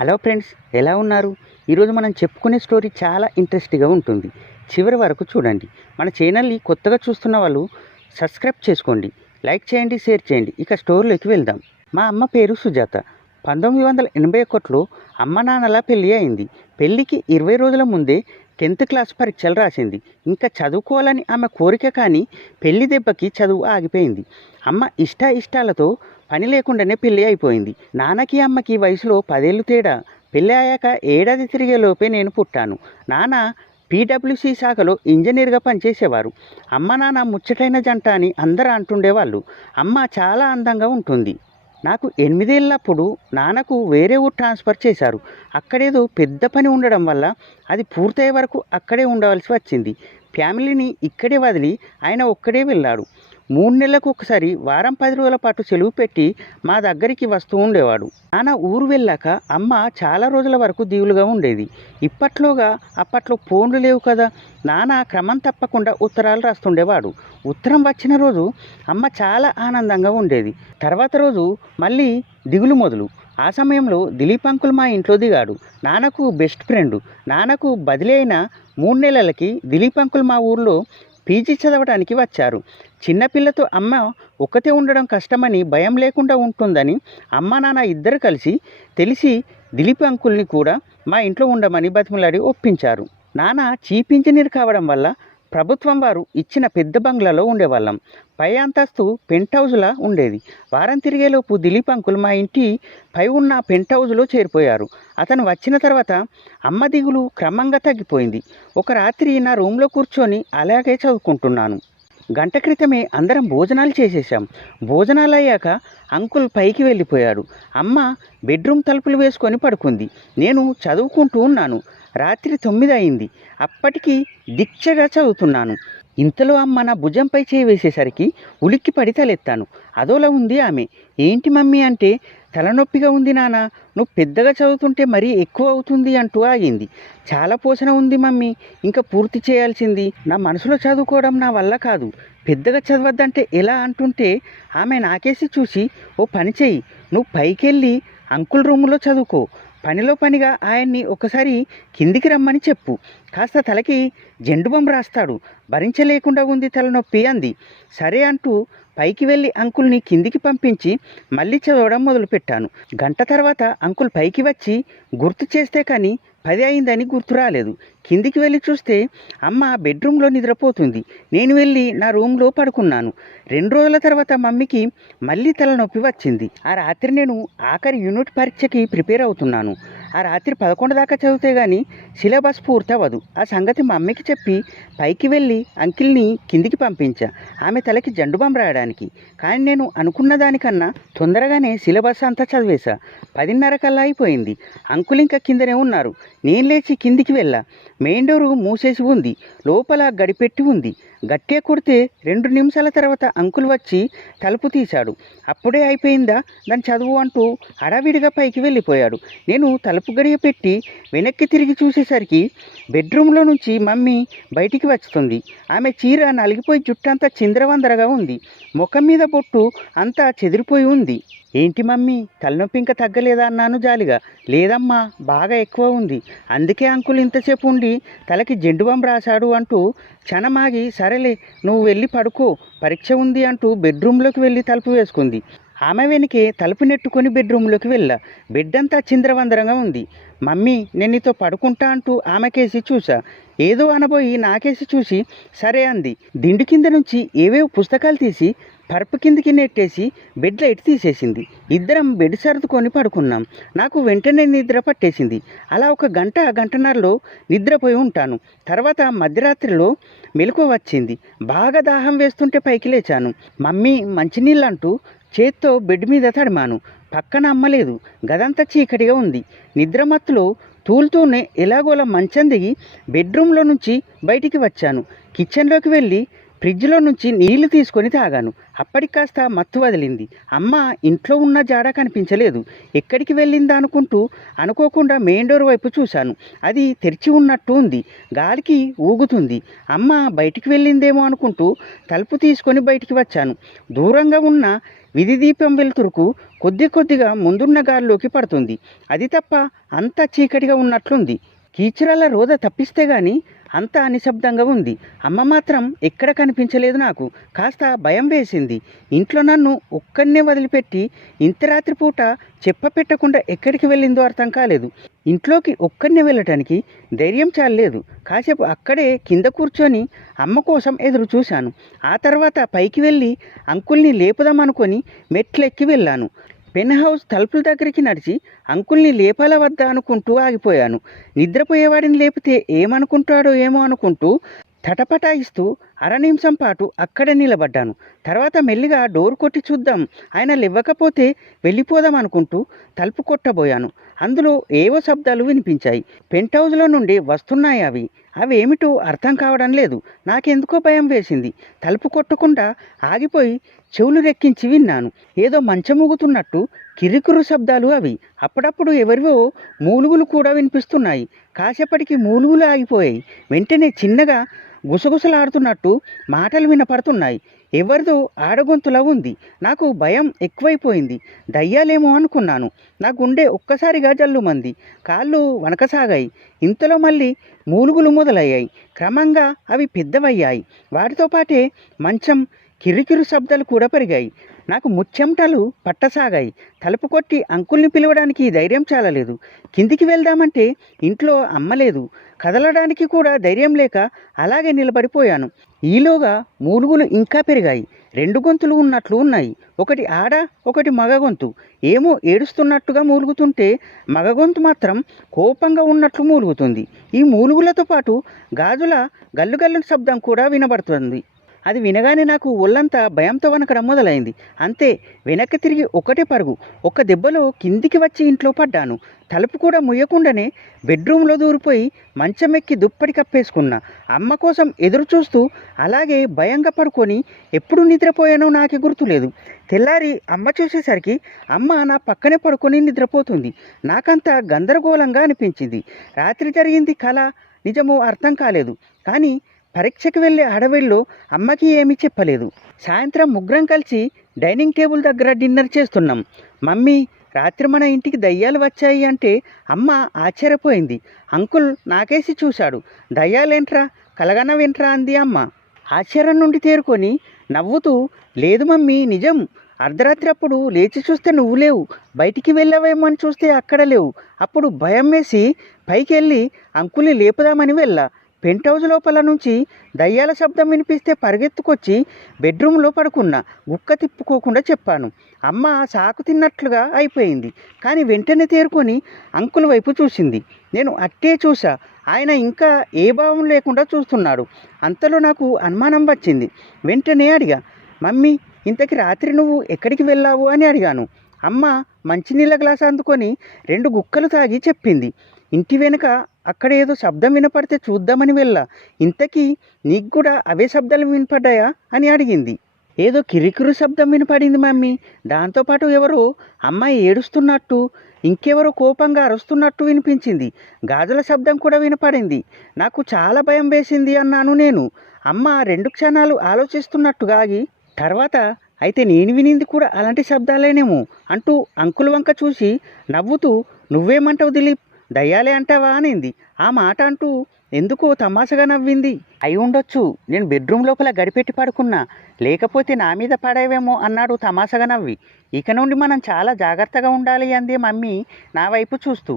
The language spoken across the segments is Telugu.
హలో ఫ్రెండ్స్, ఎలా ఉన్నారు? ఈరోజు మనం చెప్పుకునే స్టోరీ చాలా ఇంట్రెస్టింగ్గా ఉంటుంది. చివరి వరకు చూడండి. మన ఛానల్ని కొత్తగా చూస్తున్న వాళ్ళు సబ్స్క్రైబ్ చేసుకోండి, లైక్ చేయండి, షేర్ చేయండి. ఇక స్టోరీలోకి వెళ్దాం. మా అమ్మ పేరు సుజాత. 1981లో అమ్మ నాన్నల పెళ్ళి అయింది. పెళ్ళికి 20 రోజుల ముందే 10th క్లాస్ పరీక్షలు రాసింది. ఇంకా చదువుకోవాలని ఆమె కోరిక, కానీ పెళ్లి దెబ్బకి చదువు ఆగిపోయింది. అమ్మ ఇష్టాలతో పని లేకుండానే పెళ్ళి అయిపోయింది. నాన్నకి అమ్మకి వయసులో 10 ఏళ్ళు తేడా. పెళ్ళి అయ్యాక ఏడాది తిరిగేలోపే నేను పుట్టాను. నాన్న పీడబ్ల్యూసీ శాఖలో ఇంజనీర్గా పనిచేసేవారు. అమ్మ నాన్న ముచ్చటైన జంట అని అందరూ అంటుండేవాళ్ళు. అమ్మ చాలా అందంగా ఉంటుంది. నాకు 8 ఏళ్ళప్పుడు నాన్నకు వేరే ఊరు ట్రాన్స్ఫర్ చేశారు. అక్కడేదో పెద్ద పని ఉండడం వల్ల అది పూర్తయ్యే వరకు అక్కడే ఉండవలసి వచ్చింది. ఫ్యామిలీని ఇక్కడే వదిలి ఆయన ఒక్కడే వెళ్ళాడు. 3 నెలలకు ఒకసారి వారం 10 రోజుల పాటు సెలవు పెట్టి మా దగ్గరికి వస్తూ ఉండేవాడు. నాన్న ఊరు వెళ్ళాక అమ్మ చాలా రోజుల వరకు దిగులుగా ఉండేది. అప్పట్లో ఫోన్లు లేవు కదా. నాన్న క్రమం తప్పకుండా ఉత్తరాలు రాస్తుండేవాడు. ఉత్తరం వచ్చిన రోజు అమ్మ చాలా ఆనందంగా ఉండేది. తర్వాత రోజు మళ్ళీ దిగులు మొదలు. ఆ సమయంలో దిలీప్ అంకుల్ మా ఇంట్లో దిగాడు. నాన్నకు బెస్ట్ ఫ్రెండ్. నాన్నకు బదిలీ అయిన 3 నెలలకి దిలీప్ అంకుల్ మా ఊర్లో పీజీ చదవడానికి వచ్చారు. చిన్నపిల్లతో అమ్మ ఒక్కతే ఉండడం కష్టమని, భయం లేకుండా ఉంటుందని అమ్మ నాన్న ఇద్దరు కలిసి తెలిసి దిలీప్ అంకుల్ని కూడా మా ఇంట్లో ఉండమని బతిమలాడి ఒప్పించారు. నాన్న చీఫ్ ఇంజనీర్ కావడం వల్ల ప్రభుత్వం వారు ఇచ్చిన పెద్ద బంగ్లాలో ఉండేవాళ్ళం. పై అంతస్తు పెంట్ హౌస్లా ఉండేది. వారం తిరిగేలోపు దిలీప్ అంకుల్ మా ఇంటి పై ఉన్న పెంట్ హౌస్లో చేరిపోయారు. అతను వచ్చిన తర్వాత అమ్మ దిగులు క్రమంగా తగ్గిపోయింది. ఒక రాత్రి నా రూమ్లో కూర్చొని అలాగే చదువుకుంటున్నాను. గంట క్రితమే అందరం భోజనాలు చేసేసాం. భోజనాలు అయ్యాక అంకుల్ పైకి వెళ్ళిపోయాడు. అమ్మ బెడ్రూమ్ తలుపులు వేసుకొని పడుకుంది. నేను చదువుకుంటూ ఉన్నాను. రాత్రి 9 అయింది. అప్పటికి దీక్షగా చదువుతున్నాను. ఇంతలో అమ్మ నా భుజంపై చేయి వేసేసరికి ఉలిక్కి పడి తలెత్తాను. అదోలా ఉంది ఆమె. ఏంటి మమ్మీ అంటే, తలనొప్పిగా ఉంది నాన్న, నువ్వు పెద్దగా చదువుతుంటే మరీ ఎక్కువ అవుతుంది అంటూ ఆగింది. చాలా పోషణ ఉంది మమ్మీ, ఇంకా పూర్తి చేయాల్సింది. నా మనసులో చదువుకోవడం నా వల్ల కాదు. పెద్దగా చదవద్దంటే ఎలా అంటుంటే ఆమె నాకేసి చూసి, ఓ పని చెయ్యి, నువ్వు పైకెళ్ళి అంకుల్ రూములో చదువుకో. పనిలో పనిగా ఆయన్ని ఒకసారి కిందికి రమ్మని చెప్పు. కాస్త తలకి జెండుబం రాస్తాడు. భరించలేకుండా ఉంది తలనొప్పి అంది. సరే అంటూ పైకి వెళ్ళి అంకుల్ని కిందికి పంపించి మళ్ళీ చదవడం మొదలుపెట్టాను. గంట తర్వాత అంకుల్ పైకి వచ్చి గుర్తు చేస్తే కానీ 10 అయిందని గుర్తు రాలేదు. కిందికి వెళ్ళి చూస్తే అమ్మ బెడ్రూమ్లో నిద్రపోతుంది. నేను వెళ్ళి నా రూమ్లో పడుకున్నాను. 2 రోజుల తర్వాత మమ్మీకి మళ్ళీ తలనొప్పి వచ్చింది. ఆ రాత్రి నేను ఆఖరి యూనిట్ పరీక్షకి ప్రిపేర్ అవుతున్నాను. ఆ రాత్రి 11 దాకా చదివితే కానీ సిలబస్ పూర్తవ్వదు. ఆ సంగతి మా అమ్మకి చెప్పి పైకి వెళ్ళి అంకిల్ని కిందికి పంపించా, ఆమె తలకి జండుబాం రాయడానికి. కానీ నేను అనుకున్న దానికన్నా తొందరగానే సిలబస్ అంతా చదివేశా. 10:30 కల్లా అయిపోయింది. అంకుల్ ఇంకా కిందనే ఉన్నారు. నేను లేచి కిందికి వెళ్ళా. మెయిన్ డోరు మూసేసి ఉంది. లోపల గడిపెట్టి ఉంది. గట్టిగా కొడితే 2 నిమిషాల తర్వాత అంకుల్ వచ్చి తలుపు తీశాడు. అప్పుడే అయిపోయిందా దాని చదువు అంటూ హడావిడిగా పైకి వెళ్ళిపోయాడు. నేను తలుపు గడియ పెట్టి వెనక్కి తిరిగి చూసేసరికి బెడ్రూమ్లో నుంచి మమ్మీ బయటికి వస్తుంది. ఆమె చీర నలిగిపోయి జుట్టంతా చిందరవందరగా ఉంది. ముఖం మీద బొట్టు అంతా చెదిరిపోయి ఉంది. ఏంటి మమ్మీ, తలనొప్పి ఇంకా తగ్గలేదా అన్నాను జాలిగా. లేదమ్మా, బాగా ఎక్కువ ఉంది. అందుకే అంకుల్ ఇంతసేపు ఉండి తలకి జెండుబాం రాశాడు అంటూ క్షణమాగి, సరేలే నువ్వు వెళ్ళి పడుకో, పరీక్ష ఉంది అంటూ బెడ్రూమ్లోకి వెళ్ళి తలుపు వేసుకుంది. ఆమె వెనకే తలుపు నెట్టుకొని బెడ్రూమ్లోకి వెళ్ళా. బెడ్ అంతా చిందరవందరంగా ఉంది. మమ్మీ, నేను నీతో పడుకుంటా అంటూ ఆమెకేసి చూసా. ఏదో అనబోయి నాకేసి చూసి సరే అంది. దిండు కింద నుంచి ఏవేవో పుస్తకాలు తీసి పరుపు కిందికి నెట్టేసి బెడ్ లైట్ తీసేసింది. ఇద్దరం బెడ్ సర్దుకొని పడుకున్నాం. నాకు వెంటనే నిద్ర పట్టేసింది. అలా ఒక గంటన్నరలో నిద్రపోయి ఉంటాను. తర్వాత మధ్యరాత్రిలో మెలకువ వచ్చింది. బాగా దాహం వేస్తుంటే పైకి లేచాను. మమ్మీ మంచినీళ్ళు అంటూ చేత్తో బెడ్ మీద తడిమాను. పక్కన అమ్మలేదు. గదంతా చీకటిగా ఉంది. నిద్రమత్తులో తూలుతూనే ఎలాగోలా మంచం దిగి బెడ్రూమ్లో నుంచి బయటికి వచ్చాను. కిచెన్లోకి వెళ్ళి ఫ్రిడ్జ్లో నుంచి నీళ్లు తీసుకొని తాగాను. అప్పటికి కాస్త మత్తు వదిలింది. అమ్మ ఇంట్లో ఉన్న జాడ కనిపించలేదు. ఎక్కడికి వెళ్ళిందా అనుకోకుండా మెయిన్ డోర్ వైపు చూశాను. అది తెరిచి ఉన్నట్టు ఉంది. గాలికి ఊగుతుంది. అమ్మ బయటికి వెళ్ళిందేమో అనుకుంటూ తలుపు తీసుకొని బయటికి వచ్చాను. దూరంగా ఉన్న విధి దీపం వెలుతురుకు కొద్ది కొద్దిగా ముందున్న గాలిలోకి పడుతుంది. అది తప్ప అంతా చీకటిగా ఉన్నట్లుంది. కీచురాల రోద తప్పిస్తే గాని అంతా నిశ్శబ్దంగా ఉంది. అమ్మ మాత్రం ఎక్కడ కనిపించలేదు. నాకు కాస్త భయం వేసింది. ఇంట్లో నన్ను ఒక్కన్నే వదిలిపెట్టి ఇంత రాత్రిపూట చెప్పపెట్టకుండా ఎక్కడికి వెళ్ళిందో అర్థం కాలేదు. ఇంట్లోకి ఒక్కన్నే వెళ్ళటానికి ధైర్యం చాలలేదు. కాసేపు అక్కడే కింద కూర్చొని అమ్మ కోసం ఎదురు చూశాను. ఆ తర్వాత పైకి వెళ్ళి అంకుల్ని లేపుదామనుకొని మెట్లెక్కి వెళ్ళాను. పెన్ హౌస్ తలుపుల దగ్గరికి నడిచి అంకుల్ని లేపాల వద్ద అనుకుంటూ ఆగిపోయాను. నిద్రపోయేవాడిని లేపితే ఏమనుకుంటాడో ఏమో అనుకుంటూ తటపటాయిస్తూ అర నిమిషం పాటు అక్కడే నిలబడ్డాను. తర్వాత మెల్లిగా డోర్ కొట్టి చూద్దాం, ఆయన లేవకపోతే వెళ్ళిపోదాం అనుకుంటూ తలుపు కొట్టబోయాను. అందులో ఏవో శబ్దాలు వినిపించాయి. పెంట్ హౌస్లో నుండి వస్తున్నాయి అవి. అవేమిటో అర్థం కావడం లేదు. నాకెందుకో భయం వేసింది. తలుపు కొట్టకుండా ఆగిపోయి చెవులు రెక్కించి విన్నాను. ఏదో మంచమూగుతున్నట్టు కిరికిరు శబ్దాలు అవి. అప్పుడప్పుడు ఎవరివో మూలుగులు కూడా వినిపిస్తున్నాయి. కాసేపటికి మూలుగులు ఆగిపోయాయి. వెంటనే చిన్నగా గుసగుసలాడుతున్నట్టు మాటలు వినపడుతున్నాయి. ఎవరిదో ఆడగొంతులా ఉంది. నాకు భయం ఎక్కువైపోయింది. దయ్యాలేమో అనుకున్నాను. నా గుండె ఒక్కసారిగా జల్లుమంది. కాళ్ళు వణకసాగాయి. ఇంతలో మళ్ళీ మూలుగులు మొదలయ్యాయి. క్రమంగా అవి పెద్దవయ్యాయి. వాటితో పాటే మంచం కిరికిరు శబ్దాలు కూడా పెరిగాయి. నాకు ముచ్చెమటలు పట్టసాగాయి. తలుపు కొట్టి అంకుల్ని పిలవడానికి ధైర్యం చాలలేదు. కిందికి వెళ్దామంటే ఇంట్లో అమ్మలేదు. కదలడానికి కూడా ధైర్యం లేక అలాగే నిలబడిపోయాను. ఈలోగా మూలుగులు ఇంకా పెరిగాయి. 2 గొంతులు ఉన్నట్లు ఉన్నాయి. ఒకటి ఆడ, ఒకటి మగ గొంతు. ఏమో ఏడుస్తున్నట్టుగా మూలుగుతుంటే మగ గొంతు మాత్రం కోపంగా ఉన్నట్లు మూలుగుతుంది. ఈ మూలుగులతో పాటు గాజుల గల్లుగల్లు శబ్దం కూడా వినబడుతుంది. అది వినగానే నాకు ఒళ్ళంతా భయంతో వణకడం మొదలైంది. అంతే, వెనక్కి తిరిగి ఒకటే పరుగు. ఒక్క దెబ్బలో కిందికి వచ్చి ఇంట్లో పడ్డాను. తలుపు కూడా ముయ్యకుండానే బెడ్రూమ్లో దూరిపోయి మంచం ఎక్కి దుప్పటి కప్పేసుకున్నా. అమ్మ కోసం ఎదురు చూస్తూ అలాగే భయంగా పడుకొని ఎప్పుడు నిద్రపోయానో నాకే గుర్తులేదు. తెల్లారి అమ్మ చూసేసరికి అమ్మ నా పక్కనే పడుకొని నిద్రపోతుంది. నాకంతా గందరగోళంగా అనిపించింది. రాత్రి జరిగింది కల నిజమో అర్థం కాలేదు. కానీ పరీక్షకు వెళ్ళే అడవిలో అమ్మకి ఏమీ చెప్పలేదు. సాయంత్రం ముగ్గురం కలిసి డైనింగ్ టేబుల్ దగ్గర డిన్నర్ చేస్తున్నాం. మమ్మీ, రాత్రి మన ఇంటికి దయ్యాలు వచ్చాయి అంటే అమ్మ ఆశ్చర్యపోయింది. అంకుల్ నాకేసి చూశాడు. దయ్యాలేంట్రా, కలగనవేంట్రా అంది అమ్మ. ఆశ్చర్యం నుండి తేరుకొని నవ్వుతూ, లేదు మమ్మీ, నిజం. అర్ధరాత్రి అప్పుడు లేచి చూస్తే నువ్వు లేవు. బయటికి వెళ్ళావేమో అని చూస్తే అక్కడ లేవు. అప్పుడు భయం వేసి పైకి వెళ్ళి అంకుల్ని లేపుదామని వెళ్ళా. పెంట్ హౌస్ లోపల నుంచి దయ్యాల శబ్దం వినిపిస్తే పరిగెత్తుకొచ్చి బెడ్రూమ్లో పడుకున్నా. గుక్క తిప్పుకోకుండా చెప్పాను. అమ్మ సాకు తిన్నట్లుగా అయిపోయింది. కానీ వెంటనే తేరుకొని అంకుల్ వైపు చూసింది. నేను అట్టే చూసా. ఆయన ఇంకా ఏ భావం లేకుండా చూస్తున్నాడు. అంతలో నాకు అనుమానం వచ్చింది. వెంటనే అడిగా, మమ్మీ, ఇంతకి రాత్రి నువ్వు ఎక్కడికి వెళ్ళావు అని అడిగాను. అమ్మ మంచినీళ్ళ గ్లాస్ అందుకొని 2 గుక్కలు తాగి చెప్పింది. ఇంటి వెనుక అక్కడ ఏదో శబ్దం వినపడితే చూద్దామని వెళ్ళా. ఇంతకీ నీకు కూడా అవే శబ్దాలు వినపడ్డాయా అని అడిగింది. ఏదో కిరికిరు శబ్దం వినపడింది మమ్మీ. దాంతోపాటు ఎవరో అమ్మాయి ఏడుస్తున్నట్టు, ఇంకెవరో కోపంగా అరుస్తున్నట్టు వినిపించింది. గాజుల శబ్దం కూడా వినపడింది. నాకు చాలా భయం వేసింది అన్నాను నేను. అమ్మ 2 క్షణాలు ఆలోచిస్తున్నట్టుగా ఆగి తర్వాత, అయితే నేను వినింది కూడా అలాంటి శబ్దాలేనేమో అంటూ అంకుల్ వంక చూసి నవ్వుతూ, నువ్వేమంటావు దిలీప్, దయ్యాలే అంటావా అనింది. ఆ మాట అంటూ ఎందుకో తమాషగా నవ్వింది. అయి ఉండొచ్చు, నేను బెడ్రూమ్ లోపల గడిపెట్టి పడుకున్నా, లేకపోతే నా మీద పడేవేమో అన్నాడు తమాషగా నవ్వి. ఇక నుండి మనం చాలా జాగ్రత్తగా ఉండాలి అంది మమ్మీ నా వైపు చూస్తూ.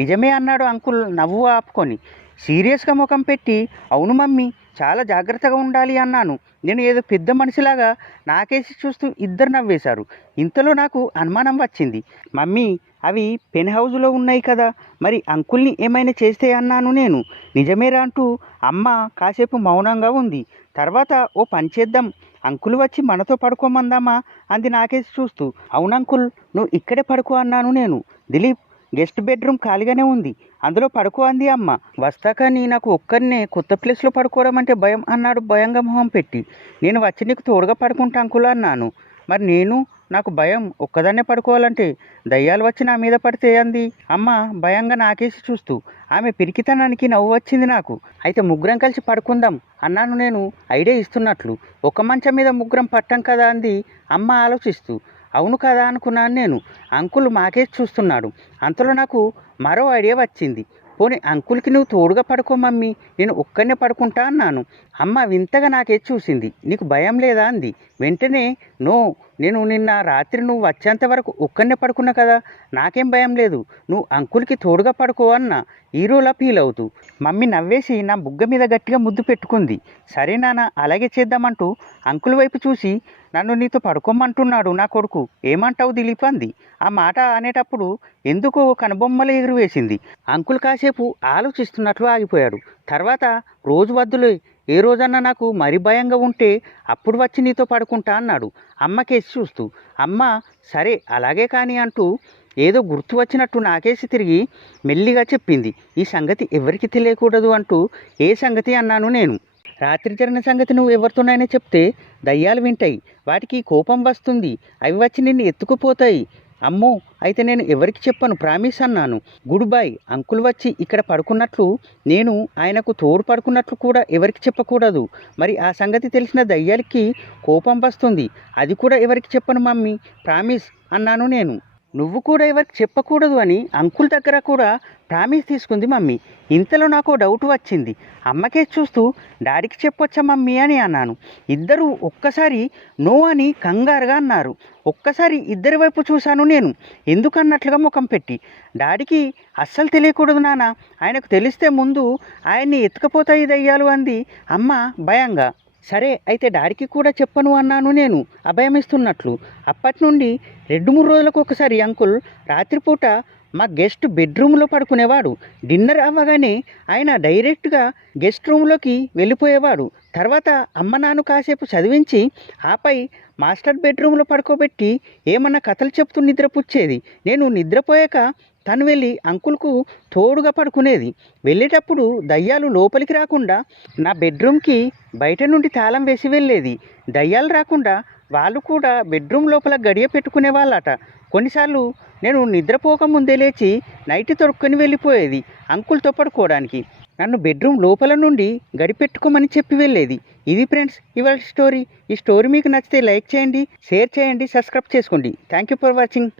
నిజమే అన్నాడు అంకుల్ నవ్వు ఆపుకొని. సీరియస్గా ముఖం పెట్టి, అవును మమ్మీ, చాలా జాగ్రత్తగా ఉండాలి అన్నాను. నేను ఏదో పెద్ద మనిషిలాగా నాకేసి చూస్తూ ఇద్దరు నవ్వేశారు. ఇంతలో నాకు అనుమానం వచ్చింది. మమ్మీ, అవి పెన్ హౌస్లో ఉన్నాయి కదా, మరి అంకుల్ని ఏమైనా చేస్తే అన్నాను నేను. నిజమేరా అంటూ అమ్మ కాసేపు మౌనంగా ఉంది. తర్వాత, ఓ పని చేద్దాం, అంకుల్ వచ్చి మనతో పడుకోమందామా అంది నాకేసి చూస్తూ. అవునంకుల్, నువ్వు ఇక్కడే పడుకో అన్నాను నేను. దిలీప్, గెస్ట్ బెడ్రూమ్ ఖాళీగానే ఉంది, అందులో పడుకో అంది అమ్మ. వస్తా, కానీ నాకు ఒక్కరినే కొత్త ప్లేస్లో పడుకోవడం అంటే భయం అన్నాడు భయంగా మొహం పెట్టి. నేను వచ్చి నీకు తోడుగా పడుకుంటా అంకుల్ అన్నాను. మరి నేను, నాకు భయం, ఒక్కదాన్నే పడుకోవాలంటే దయ్యాలు వచ్చి నా మీద పడితే అంది అమ్మ భయంగా నాకేసి చూస్తూ. ఆమె పిరికితనానికి నవ్వు వచ్చింది నాకు. అయితే ముగ్గురం కలిసి పడుకుందాం అన్నాను నేను ఐడియా ఇస్తున్నట్లు. ఒక మంచం మీద ముగ్గురం పట్టం కదా అంది అమ్మ ఆలోచిస్తూ. అవును కదా అనుకున్నాను నేను. అంకుల్ మాకేసి చూస్తున్నాడు. అంతలో నాకు మరో ఐడియా వచ్చింది. పోనీ అంకుల్కి నువ్వు తోడుగా పడుకో మమ్మీ, నేను ఒక్కనే పడుకుంటా అన్నాను. అమ్మ వింతగా నాకేసి చూసింది. నీకు భయం లేదా అంది. వెంటనే నో, నేను నిన్న రాత్రి నువ్వు వచ్చేంత వరకు ఒక్కనే పడుకున్నా కదా, నాకేం భయం లేదు, నువ్వు అంకుల్కి తోడుగా పడుకో అన్న హీరోలా ఫీల్ అవుతూ. మమ్మీ నవ్వేసి నా బుగ్గ మీద గట్టిగా ముద్దు పెట్టుకుంది. సరే నాన్న అలాగే చేద్దామంటూ అంకుల్ వైపు చూసి, నన్ను నీతో పడుకోమంటున్నాడు నా కొడుకు, ఏమంటావు దిలీప్ అంది. ఆ మాట అనేటప్పుడు ఎందుకో కనుబొమ్మలు ఎగురువేసింది. అంకుల్ కాసేపు ఆలోచిస్తున్నట్లు ఆగిపోయాడు. తర్వాత రోజు వద్దులే, ఏ రోజన్నా నాకు మరీ భయంగా ఉంటే అప్పుడు వచ్చి నీతో పడుకుంటా అన్నాడు అమ్మకేసి చూస్తూ. అమ్మ సరే అలాగే కానీ అంటూ ఏదో గుర్తు వచ్చినట్టు నాకేసి తిరిగి మెల్లిగా చెప్పింది. ఈ సంగతి ఎవరికి తెలియకూడదు అంటూ. ఏ సంగతి అన్నాను నేను. రాత్రి జరిగిన సంగతి నువ్వు ఎవరితోనైనా చెప్తే దయ్యాలు వింటాయి, వాటికి కోపం వస్తుంది, అవి వచ్చి నిన్ను ఎత్తుకుపోతాయి. అమ్మో అయితే నేను ఎవరికి చెప్పను ప్రామిస్ అన్నాను. Good bye. అంకుల్ వచ్చి ఇక్కడ పడుకున్నట్లు, నేను ఆయనకు తోడు పడుకున్నట్లు కూడా ఎవరికి చెప్పకూడదు. మరి ఆ సంగతి తెలిసిన దయ్యాలకి కోపం వస్తుంది, అది కూడా ఎవరికి చెప్పను మమ్మీ, ప్రామిస్ అన్నాను నేను. నువ్వు కూడా ఎవరికి చెప్పకూడదు అని అంకుల్ దగ్గర కూడా ప్రామిస్ తీసుకుంది మమ్మీ. ఇంతలో నాకు డౌట్ వచ్చింది. అమ్మకే చూస్తూ డాడీకి చెప్పొచ్చా మమ్మీ అని అన్నాను. ఇద్దరు ఒక్కసారి నో అని కంగారుగా అన్నారు. ఒక్కసారి ఇద్దరి వైపు చూశాను నేను, ఎందుకన్నట్లుగా ముఖం పెట్టి. డాడీకి అస్సలు తెలియకూడదు నాన్న, ఆయనకు తెలిస్తే ముందు ఆయన్ని ఎత్తుకపోతాయి దయ్యాలు అంది అమ్మ భయంగా. సరే అయితే డాడీకి కూడా చెప్పను అన్నాను నేను అభయమిస్తున్నట్లు. అప్పటి నుండి 2-3 రోజులకు ఒకసారి అంకుల్ రాత్రిపూట మా గెస్ట్ బెడ్రూమ్లో పడుకునేవాడు. డిన్నర్ అవ్వగానే ఆయన డైరెక్ట్గా గెస్ట్ రూమ్లోకి వెళ్ళిపోయేవాడు. తర్వాత అమ్మ నాన్న కాసేపు చదివించి ఆపై మాస్టర్ బెడ్రూమ్లో పడుకోబెట్టి ఏమన్నా కథలు చెప్తూ నిద్రపుచ్చేది. నేను నిద్రపోయాక తను వెళ్ళి అంకుల్కు తోడుగా పడుకునేది. వెళ్ళేటప్పుడు దయ్యాలు లోపలికి రాకుండా నా బెడ్రూమ్కి బయట నుండి తాళం వేసి వెళ్ళేది. దయ్యాలు రాకుండా వాళ్ళు కూడా బెడ్రూమ్ లోపల గడియ పెట్టుకునే వాళ్ళట. కొన్నిసార్లు నేను నిద్రపోక ముందే లేచి నైట్ తొడుక్కొని వెళ్ళిపోయేది అంకుల్తో పడుకోవడానికి. నన్ను బెడ్రూమ్ లోపల నుండి గడిపెట్టుకోమని చెప్పి వెళ్ళేది. ఇది ఫ్రెండ్స్ ఇవాళ స్టోరీ. ఈ స్టోరీ మీకు నచ్చితే లైక్ చేయండి, షేర్ చేయండి, సబ్స్క్రైబ్ చేసుకోండి. Thank you for watching.